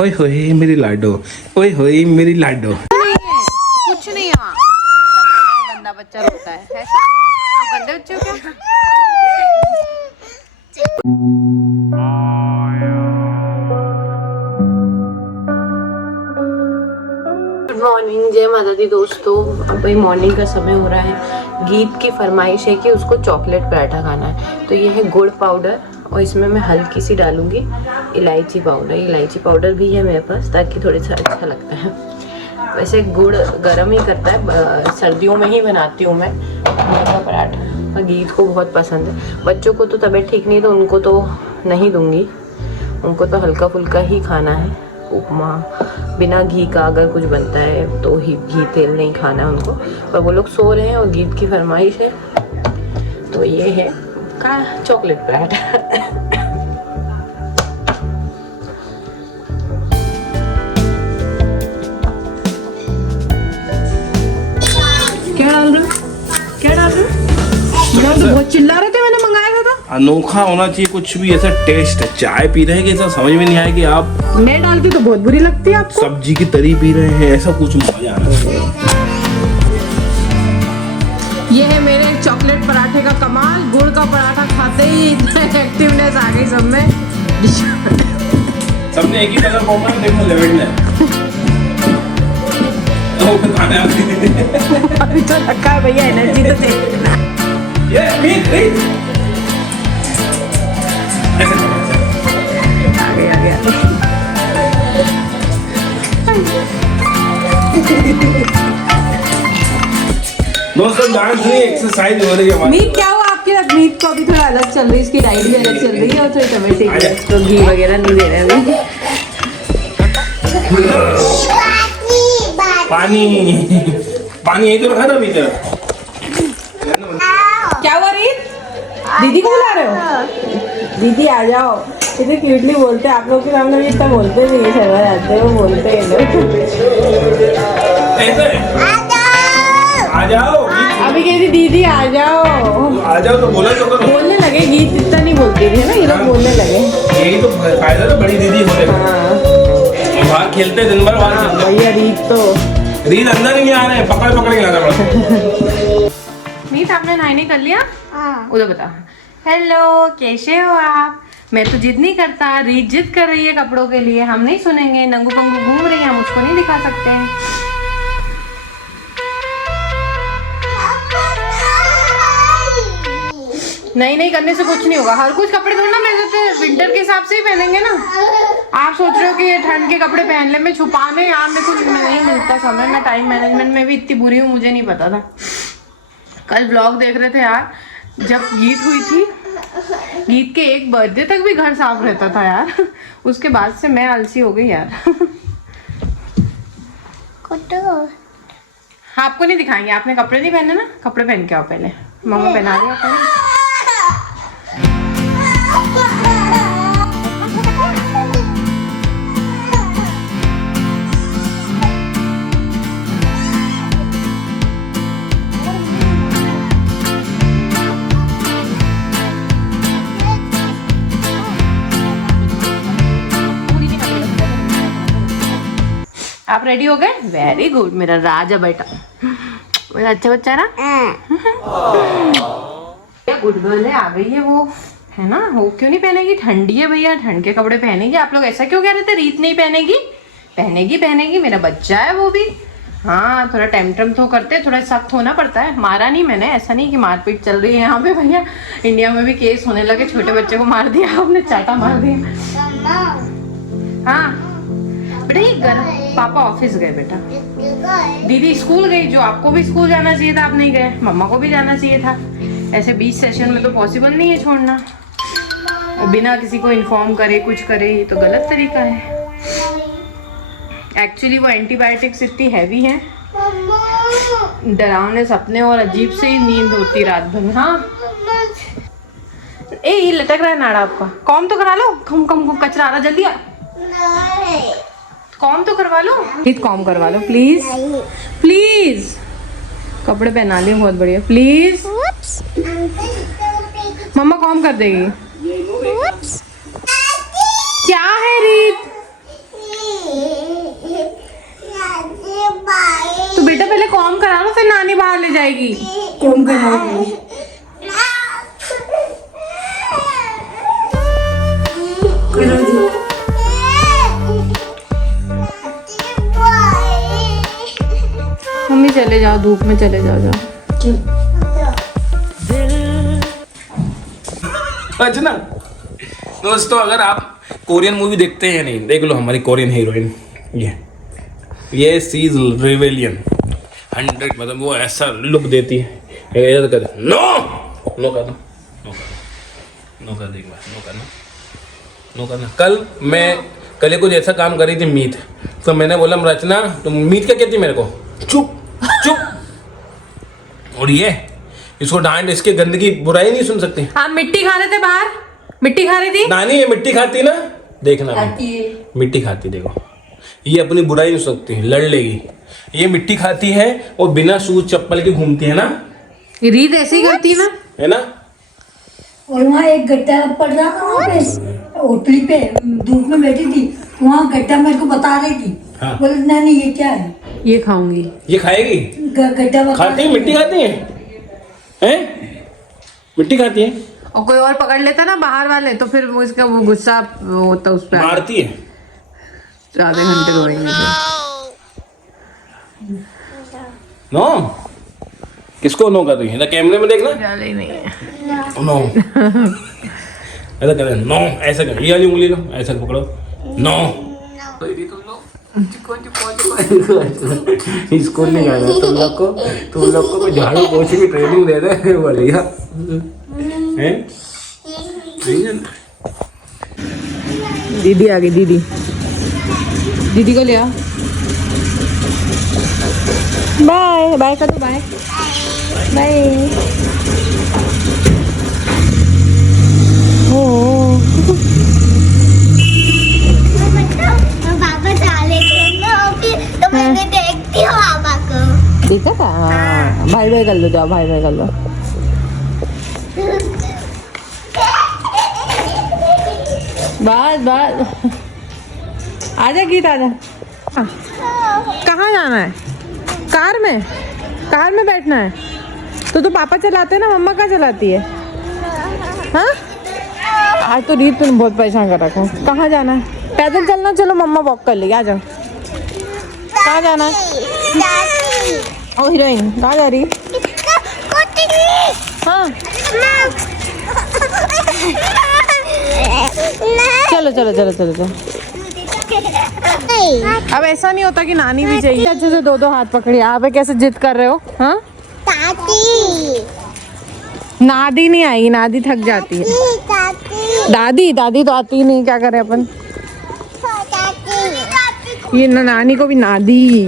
ओए होए मेरी लाडो, ओए होए मेरी लाडो। कुछ नहीं है वहाँ, सब बोलेंगे गंदा बच्चा रोता है। ऐसा आप गंदे बच्चे हो क्या? गुड मॉर्निंग, जय माता दी दोस्तों। अब भाई मॉर्निंग का समय हो रहा है। गीत की फरमाइश है कि उसको चॉकलेट पराठा खाना है, तो ये है गुड़ पाउडर और इसमें मैं हल्की सी डालूंगी इलायची पाउडर। इलायची पाउडर भी है मेरे पास ताकि थोड़ा सा अच्छा लगता है। वैसे गुड़ गर्म ही करता है, सर्दियों में ही बनाती हूँ मैं गुड़ का पराठा। और गीत को बहुत पसंद है। बच्चों को तो तबीयत ठीक नहीं, तो उनको तो नहीं दूंगी, उनको तो हल्का फुल्का ही खाना है। उपमा बिना घी का अगर कुछ बनता है तो ही, घी तेल नहीं खाना है उनको। पर वो लोग सो रहे हैं और गीत की फरमाइश है, तो ये है का चॉकलेट पराठा। क्या डाल रहे हो? क्या डाल रहे हो? तो बहुत चिल्ला रहे थे, मैंने मंगाया था। अनोखा होना चाहिए कुछ भी, ऐसा टेस्ट। चाय पी रहे हैं कि ऐसा समझ में नहीं आया कि आप मैं डालती तो बहुत बुरी लगती है आपको। सब्जी की तरी पी रहे हैं, ऐसा कुछ मजा आना चाहिए। ये है मेरे चॉकलेट पराठे का कमाल। गुड़ का पराठा खाते ही एक्टिवनेस आ गई सब में। सबने एक ही कलर कॉमन देखो, लेवेंडर अभी तो रखा है भैया, एनर्जी तो देखना। ये मीट आ गया। दोस्तों डांस नहीं, एक्सरसाइज हो रही है हमारी। मीट क्या हुआ आपके? मीट को अभी थोड़ा अलग चल रही है, इसकी डाइट भी अलग चल रही है और थोड़ी टमेटी भी है, तो घी वगैरह नहीं दे रहे अभी। पानी यही तो रखा था भीतर। क्या हुआ रीत? दीदी को बुला रहे हो? दीदी आ जाओ। इतने क्यूटली बोलते हैं आप लोग के सामने भी, इतना बोलते नहीं, शर्मा जाते हैं वो, बोलते हैं आ जाओ। अभी कह रही दीदी आ जाओ। आ जाओ तो बोला तो करो। बोलने लगे, गीत इतना नहीं बोलती थी ना, ये लोग बोलने लगे। यही तो फायदा ना बड़ी दीदी होने का। हाँ बाहर खेलते दिन भर, बाहर खेलते। भैया रीत तो रीत अंदर ही नहीं आ रहे, पकड़ के लाना पड़ता। मीत आपने नहाने कर लिया? उधर बता। हेलो, कैसे हो आप? मैं तो जिद नहीं करता, रीत जिद कर रही है कपड़ों के लिए, हम नहीं सुनेंगे। नंगू पंगू घूम रही है, हम उसको नहीं दिखा सकते। नहीं करने से कुछ नहीं होगा। हर कुछ कपड़े थोड़ा ना मैं विंटर के हिसाब से ही पहनेंगे ना। आप सोच रहे हो कि ये ठंड के कपड़े पहन ले, मैं छुपाने यार मेरे को नहीं मिलता समय। मैं टाइम मैनेजमेंट में भी इतनी बुरी हूँ, मुझे नहीं पता था। कल ब्लॉग देख रहे थे यार, जब गीत हुई थी, गीत के एक बर्थडे तक भी घर साफ रहता था यार। उसके बाद से मैं आलसी हो गई यार। आपको नहीं दिखाएंगे, आपने कपड़े नहीं पहने ना, कपड़े पहन के आओ पहले। मम्मा पहना रही है। आप रेडी हो गए? वेरी गुड, मेरा राजा बेटा, मेरा अच्छा बच्चा ना। गुड गर्ल है, आ गई है वो, है ना। वो क्यों नहीं पहनेगी? ठंडी है भैया, ठंड के कपड़े पहनेगी। आप लोग ऐसा क्यों कह रहे थे रीत नहीं पहनेगी? पहनेगी, मेरा बच्चा है वो भी। हाँ, थोड़ा टेम्परम तो करते, थोड़ा सख्त होना पड़ता है। मारा नहीं मैंने, ऐसा नहीं कि मारपीट चल रही है यहाँ पे भैया। इंडिया में भी केस होने लगे, छोटे बच्चे को मार दिया आपने, चाटा मार दिया। हाँ बेटा, ये गर्म। पापा ऑफिस गए बेटा, दीदी स्कूल गई। जो आपको भी स्कूल जाना चाहिए था, आप नहीं गए। मम्मा को भी जाना चाहिए था। ऐसे 20 सेशन में तो पॉसिबल नहीं है छोड़ना, और बिना किसी को इन्फॉर्म करे कुछ करे, ये तो गलत तरीका है। एक्चुअली वो एंटीबायोटिक्स इतनी हैवी है, डरावने सपने और अजीब से ही नींद होती रात भर। हाँ ए, ये लटक रहा है नाड़ा आपका, कॉम तो करा लो। कम कचरा आ रहा, जल्दी आ। कॉम तो करवा लो, कॉम करवा लो प्लीज प्लीज। कपड़े पहना लिए, बहुत बढ़िया। प्लीज मम्मा कॉम कर देगी। क्या है रीत? जाएगी। कौन कराएगी? करो जी। मम्मी चले जाओ, धूप में चले जाओ। अच्छा ना दोस्तों, अगर आप कोरियन मूवी देखते हैं नहीं, देख लो हमारी कोरियन हीरोइन ये सीज रिवेलियन 100, मतलब वो ऐसा लुक देती है। नो कर दो, नो कर दो, नो कर दो एक बार, नो करना। कल कुछ ऐसा काम कर रही थी मीत, तो मैंने बोला रचना तुम मीत क्या कहती मेरे को, चुप। और ये इसको डांट, इसके गंदगी बुराई नहीं सुन सकती। आप मिट्टी खा रहे थे बाहर, मिट्टी खा रही थी नानी, ये मिट्टी खाती ना, देखना मिट्टी खाती, देखो ये अपनी बुराई नहीं सुन सकती, लड़ लेगी। ये मिट्टी खाती है और बिना शूज चप्पल के घूमती है ना, रीत ऐसे ही करती है ना। और वहाँ एक गड्ढा पड़ रहा था, वहाँ पे ओटली पे धूप में बैठी थी, वहाँ गड्ढा मेरे को बता रही थी। हाँ। बोले नानी ये क्या है? ये खाऊंगी। ये खाएगी? गड्ढा खाती है, मिट्टी खाती है, हैं? मिट्टी खाती है। और कोई और पकड़ लेता ना बाहर वाले, तो फिर वो इसका वो गुस्सा होता उस पर, मारती है। आधे घंटे रोएंगे। नो, किसको नो कर रही है ना, कैमरे में देखना। नहीं नो ऐसा कर, नो ऐसा कर, ये वाली उंगली लो, ऐसा पकड़ो, नो। स्कूल नहीं जाना तुम लोग को कोई झाड़ू पोछे की ट्रेनिंग दे दे बढ़िया हैं। दीदी आ गई, दीदी को ले आओ। बाय बाय करो, बाय बाय। पापा चाले तो मैं देखती हूँ पापा को। देखा था? हाँ, भाई भाई कर लो, जाओ भाई भाई कर लो। बस आजा गीत, आजा। कहाँ जाना है? कार में बैठना है तो पापा चलाते हैं ना, मम्मा कहाँ चलाती है? हाँ, आज तो रीत तुम बहुत परेशान कर रखा हूँ। कहाँ जाना है? पैदल चलना, चलो मम्मा वॉक कर लेगी, आ जाओ। कहाँ जाना है? ओ हीरोइन कहाँ जा रही? हाँ चलो। अब ऐसा नहीं होता कि नानी भी चाहिए। अच्छे से दो हाथ पकड़िए। आप कैसे जिद कर रहे हो? हाँ, नादी नहीं आएगी, नादी थक जाती है। दादी तो आती ही नहीं, क्या करें अपन। ये नानी को भी नादी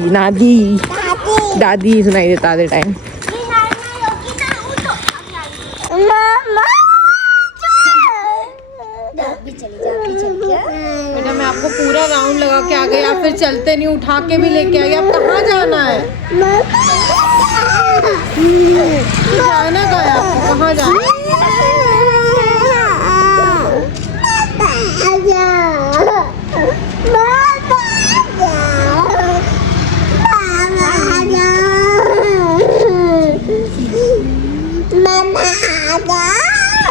दादी सुनाई देता आधे टाइम। बेटा मैं आपको पूरा राउंड लगा के आ गई, आप फिर चलते नहीं, उठा के भी लेके आ गए। आप कहाँ जाना है? जाना कहाँ है आपको? कहाँ जाना है?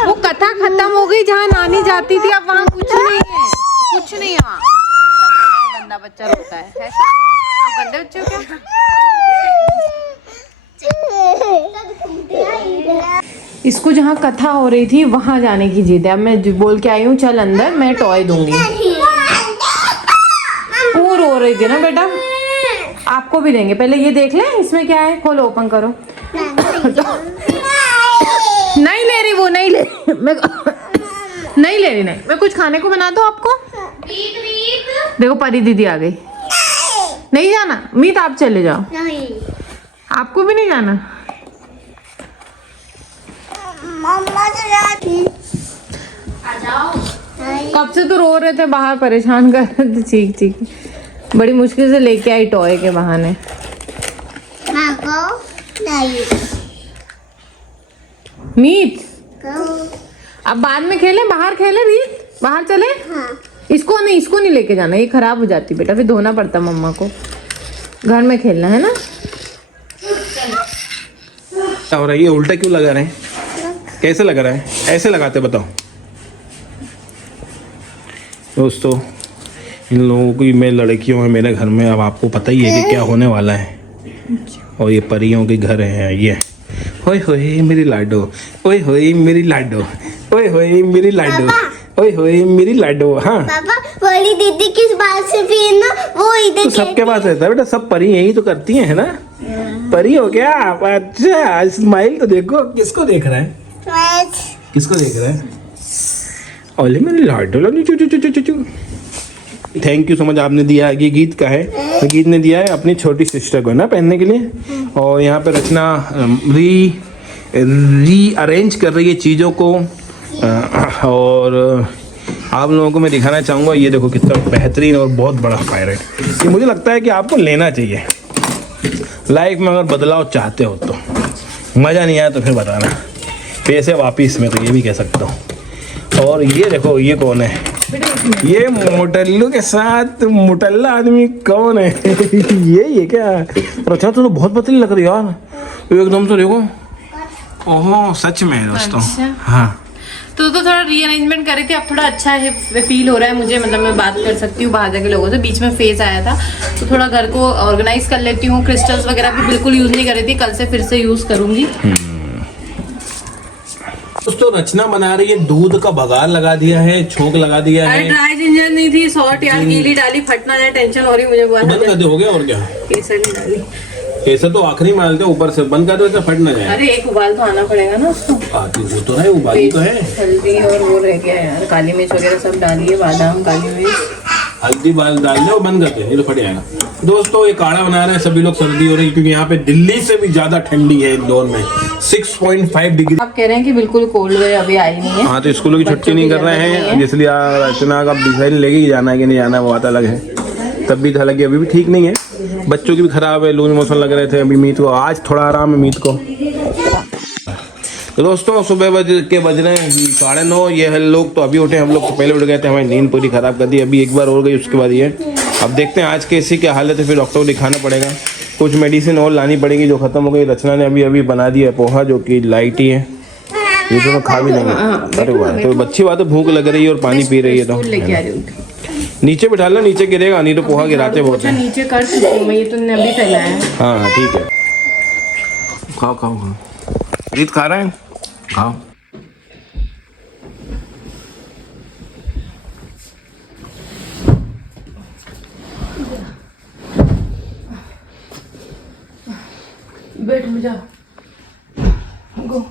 वो कथा खत्म हो गई जहाँ नानी जाती थी, अब वहाँ कुछ नहीं है, कुछ नहीं है वहाँ। सब गंदा बच्चा रोता है ऐसा? आप गंदे बच्चे हो क्या? इसको जहाँ कथा हो रही थी वहाँ जाने की जिद है। अब मैं बोल के आई हूँ चल अंदर, मैं टॉय दूंगी। वो रो रही थी ना बेटा, आपको भी देंगे। पहले ये देख ले इसमें क्या है, खोलो, ओपन करो। नहीं ले रही वो, नहीं ले मैं नहीं ले रही। नहीं, मैं कुछ खाने को बना दो आपको। देखो परी दीदी आ गई। नहीं जाना मीत, आप चले जाओ। नहीं, आपको भी नहीं जाना? मम्मा से जाती। आ जाओ। कब से तो रो रहे थे बाहर, परेशान कर रहे थे चीख। बड़ी मुश्किल से लेके आई टॉय के बहाने। नहीं मीत अब बाद में खेलें, बाहर खेलें। रीत बाहर चले। हाँ। इसको नहीं लेके जाना, ये खराब हो जाती बेटा, फिर धोना पड़ता मम्मा को। घर में खेलना है ना। क्या हो रहा है? ये उल्टा क्यों लगा रहे हैं? कैसे लगा रहा है? ऐसे लगाते बताओ दोस्तों। इन लोगों की मैं लड़कियों है मेरे घर में, अब आपको पता ही है कि क्या होने वाला है। और ये परियों के घर है ये। ओए होए मेरी लाडो, ओए होए मेरी लाडो, ओए होए मेरी लाडो, ओए होए मेरी लाडो। हाँ पापा बड़ी दीदी किस बात से भी ना वो इधर तो सबके पास रहता है बेटा, सब परी यही तो करती हैं, है ना? परी हो क्या? अच्छा स्माइल तो देखो, किसको देख रहा है? किसको देख रहा है? ओले मेरी लाडो लगी चू चू चू चू चू। थैंक यू सो मच, आपने दिया है। ये गीत का है, तो गीत ने दिया है अपनी छोटी सिस्टर को ना पहनने के लिए। और यहाँ पे रचना री अरेंज कर रही है चीज़ों को। और आप लोगों को मैं दिखाना चाहूँगा, ये देखो कितना बेहतरीन और बहुत बड़ा फायर है। ये मुझे लगता है कि आपको लेना चाहिए लाइफ में, अगर बदलाव चाहते हो तो। मज़ा नहीं आया तो फिर बताना, पैसे वापिस, मैं तो ये भी कह सकता हूँ। और ये देखो, ये कौन है? ये मोटल्लू के साथ मोटल्ला आदमी कौन है? ये क्या? रचना तो बहुत पतली लग रही है यार एकदम से, देखो। ओहो सच में दोस्तों। हाँ तो थोड़ा रीअरेंजमेंट कर रही थी, अब थोड़ा अच्छा है, फील हो रहा है मुझे। मतलब मैं बात कर सकती हूँ बाहर जाके लोगों से। बीच में फेज आया था तो थोड़ा घर को ऑर्गेनाइज कर लेती हूँ। क्रिस्टल्स वगैरह भी बिल्कुल यूज नहीं कर रही थी, कल से फिर से यूज करूंगी। दोस्तों रचना बना रही है, दूध का बघार लगा दिया है, छोंक लगा दिया है। ड्राई जिंजर नहीं थी, सॉल्ट यार गीली डाली, फट ना जाए, टेंशन हो रही मुझे बहुत। बंद कर दे, हो गया और क्या? केसर नहीं डाली, केसर तो आखिरी में डालते, ऊपर से बंद कर दो तो फट ना जाए। अरे एक उबाल तो आना पड़ेगा ना उसको। आती वो तो है, उबाली तो है। हल्दी और वो रह गया यार, काली मिर्च वगैरह सब डाली है, बादाम, काली मिर्च, हल्दी बाल डाल दो, बंद करते हैं, ये तो फट जाएगा। दोस्तों ये काढ़ा बना रहे हैं सभी लोग, सर्दी हो रही है क्योंकि यहाँ पे दिल्ली से भी ज्यादा ठंडी है इंदौर में, 6.5 डिग्री। आप कह रहे हैं कि बिल्कुल कोल्ड वेयर अभी आई नहीं है। हाँ तो स्कूलों की छुट्टी नहीं कर रहे हैं, इसलिए रचना का डिसाइड लेके ही जाना है कि नहीं जाना, वो बात अलग है। तब भी हालांकि अभी भी ठीक नहीं है, बच्चों की भी खराब है, लूज मोशन लग रहे थे अभी मीत को। आज थोड़ा आराम है मीत को। तो दोस्तों सुबह बज रहे हैं 9:30। ये लोग तो अभी उठे, हम लोग तो पहले उठ गए थे, हमारी नींद पूरी खराब कर दी। अभी एक बार और गई, उसके बाद ये अब देखते हैं आज कैसी क्या हालत है, फिर डॉक्टर को दिखाना पड़ेगा। कुछ मेडिसिन और लानी पड़ेगी जो खत्म हो गई। रचना ने अभी बना दिया है पोहा, जो कि लाइट ही है, ये तो खा भी लेंगे। अरे वाह, तो अच्छी बात है, भूख लग रही है और पानी पी रही है। तो नीचे बिठा लो, नीचे गिरेगा नहीं तो पोहा गिराते बहुत है। नीचे कर सकूं मैं, ये तूने अभी फैलाया है। हाँ ठीक है, खाओ खाओ खाओ। रीत खा रहे हैं, खाओ। बैठ में जाओ, गो।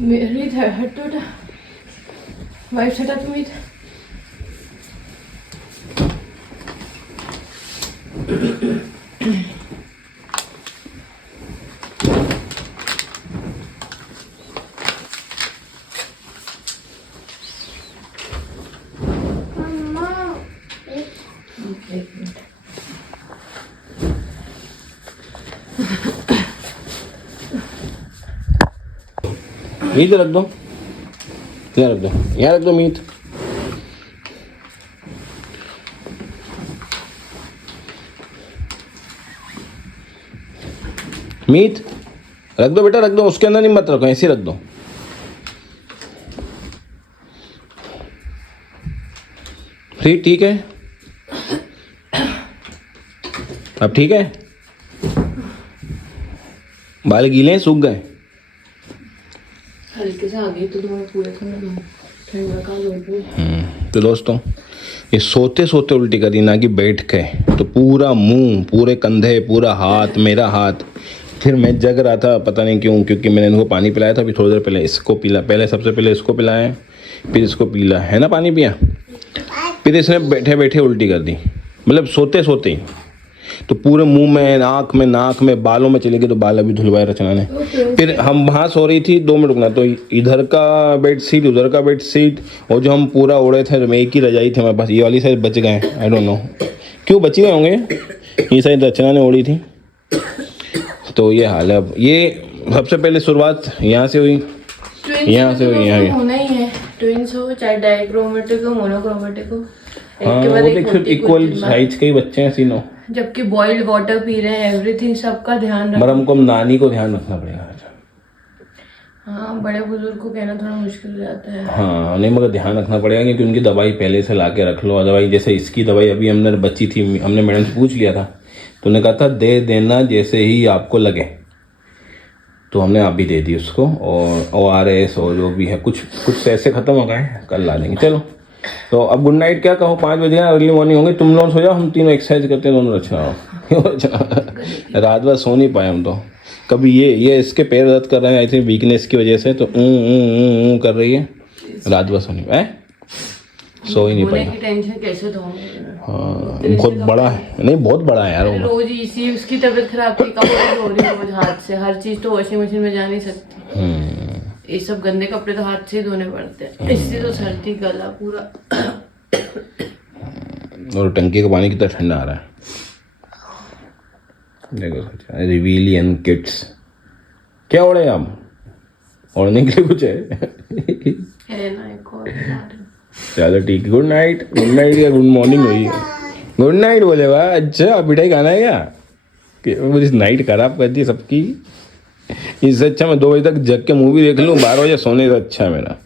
मेरी हटो, वाइफ हटा तुम इधर। इधर रख दो, इधर रख दो, यहाँ रख दो मीत। मीत रख दो बेटा, रख दो, उसके अंदर नहीं मत रखो, ऐसे रख दो। फिर ठीक है, अब ठीक है। बाल गीले हैं, सूख गए? हल्के से आ गई तो तुम्हें पूरे ठंडा का लोग। तो दोस्तों ये सोते सोते उल्टी करी ना कि बैठ के, तो पूरा मुंह, पूरे कंधे, पूरा हाथ, मेरा हाथ। फिर मैं जग रहा था, पता नहीं क्यों, क्योंकि मैंने इनको पानी पिलाया था। अभी थोड़ी देर पहले इसको पिला, पहले सबसे पहले इसको पिलाया, फिर इसको पीला है ना, पानी पिया। फिर इसने बैठे बैठे उल्टी कर दी, मतलब सोते सोते ही। तो पूरे मुंह में, आँख में, नाक में, बालों में चले गए, तो बाल अभी धुलवाए रचना ने। फिर हम वहाँ सो रही थी, 2 मिनट रुकना, तो इधर का बेड शीट, उधर का बेड शीट, और जो हम पूरा ओढ़े थे, तो एक ही रजाई थी हमारे पास, ये वाली साइड बच गए। आई डोंट नो क्यों बच गए होंगे, ये साइड रचना ने ओढ़ी थी। तो ये हाल है। अब ये सबसे पहले शुरुआत यहाँ से हुई, यहाँ से हुई, यहाँ होना ही है। ट्विंस हो चाहे डायक्रोमेटिक हो, मोनोक्रोमेटिक हो, हाँ, वो तो इक्वल साइज के ही बच्चे हैं तीनों। जबकि बॉइल्ड वाटर पी रहे हैं, एवरीथिंग सबका ध्यान पर रख। हमको नानी को ध्यान रखना पड़ेगा। हाँ, बड़े बुजुर्ग को कहना थोड़ा मुश्किल हो जाता है। हाँ नहीं, मगर ध्यान रखना पड़ेगा क्योंकि उनकी दवाई पहले से ला के रख लो। अदरवाइज जैसे इसकी दवाई अभी हमने बची थी, हमने मैडम से पूछ लिया था तो उन्होंने कहा था दे देना जैसे ही आपको लगे, तो हमने आप भी दे दी उसको। और ORS और जो भी है कुछ पैसे खत्म हो गए, कल ला देंगे। चलो तो अब गुड नाइट क्या कहो, 5 बजे अर्ली मॉर्निंग होंगे, तुम लोग सो जाओ, हम तीनों एक्सरसाइज करते हैं दोनों। अच्छा रात भर सो नहीं पाए हम तो। कभी ये इसके पैर दर्द कर रहे हैं आई थिंक वीकनेस की वजह से, तो कर रही है, रात भर सो नहीं पाए, सो ही नहीं पाए। की टेंशन कैसे धोंगे? हाँ बहुत बड़ा है, नहीं बहुत बड़ा है यार वो। रोज इसी उसकी तबीयत खराब थी, कपड़े धो रही रोज हाथ से, हर चीज तो वॉशिंग मशीन में जा नहीं सकती। ये सब गंदे कपड़े तो हाथ से ही धोने पड़ते हैं, इससे तो सर्दी गला पूरा। और टंकी का पानी कितना ठंडा आ रहा है देखो। रिवीलियन किड्स क्या ओढ़े आप, ओढ़ने के लिए कुछ है? ना एक और चलो ठीक है, गुड नाइट। गुड नाइट या गुड मॉर्निंग हुई? गुड नाइट बोले वाह। अच्छा मिठाई खाना है क्या? मुझे नाइट खराब कर दी सबकी। इससे अच्छा मैं 2 बजे तक जग के मूवी देख लूँ, 12 बजे सोने से अच्छा है मेरा।